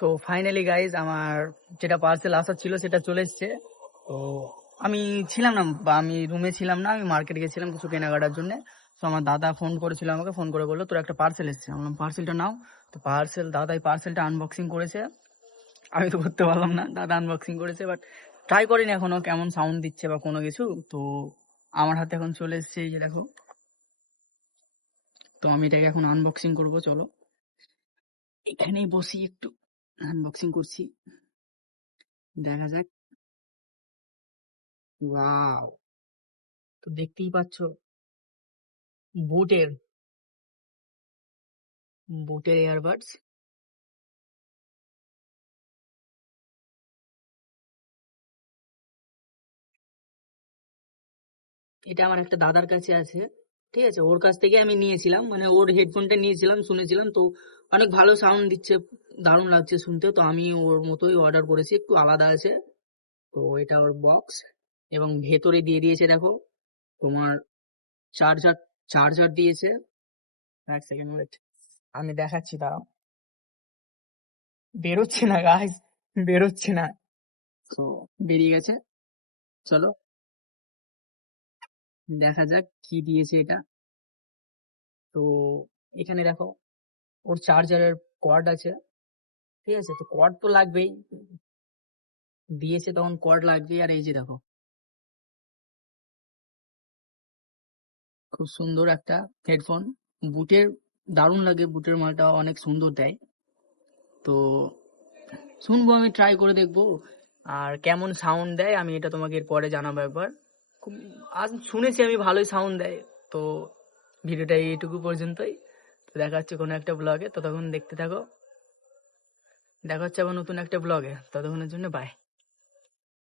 So finally guys আমার যেটা parcel আসার ছিল সেটা চলে এসছে। তো আমি ছিলাম না, বা আমি রুমে ছিলাম না, আমি মার্কেট গেছিলাম কিছু কেনাকাটার জন্য। তো আমার দাদা ফোন করেছিল, আমাকে ফোন করে বললো তোর একটা পার্সেল এসছে। আমি বললাম পার্সেলটা নাও। তো দাদাই পার্সেলটা আনবক্সিং করেছে। আমি তো করতে পারলাম না, দাদা আনবক্সিং করেছে, বাট ট্রাই করিনি এখনো কেমন সাউন্ড দিচ্ছে বা কোনো কিছু। তো আমার হাতে এখন চলে এসছে, এই যে দেখো। তো আমি এটাকে এখন আনবক্সিং করবো, চলো এখানেই বসি একটু আনবক্সিং করছি, দেখা যাক। ওয়াও, তো দেখতেই পাচ্ছ বুটের বুটের এয়ারবাডস। এটা আমার একটা দাদার কাছে আছে, ঠিক আছে, ওর কাছ থেকে আমি নিয়েছিলাম, মানে ওর হেডফোনটা নিয়েছিলাম, শুনেছিলাম তো অনেক ভালো সাউন্ড দিচ্ছে, দারুণ লাগছে শুনতে। তো আমি ওর মতোই অর্ডার করেছি, একটু আলাদা আছে। তো এটা ওর বক্স, এবং ভেতরে দিয়ে দিয়েছে দেখো তোমার চার্জার চার্জার দিয়েছে। এক সেকেন্ড ওয়েট, আমি দেখাচ্ছি, দাঁড়াও। বেরোচ্ছে না গাইস, বেরোচ্ছে না। তো বেরিয়ে গেছে, চলো দেখা যাক কি দিয়েছে এটা। তো এখানে দেখো ওর চার্জারের কর্ড আছে, ঠিক আছে, তো কর্ড তো লাগবেই, দিয়েছে তখন কর্ড লাগবেই। আর এই যে দেখো খুব সুন্দর একটা হেডফোন, বুটের, দারুণ লাগে, বুটের মালটা অনেক সুন্দর দেয়। তো শুনবো, আমি ট্রাই করে দেখবো আর কেমন সাউন্ড দেয়, আমি এটা তোমাকে এর পরে জানাবো একবার। খুব, আজ শুনেছি আমি ভালোই সাউন্ড দেয়। তো ভিডিওটা এইটুকু পর্যন্তই। তো দেখা হচ্ছে কোনো একটা ব্লগে, ততক্ষণ দেখতে থাকো। দেখা হচ্ছে আবার নতুন একটা ব্লগে, ততক্ষণের জন্য বাই।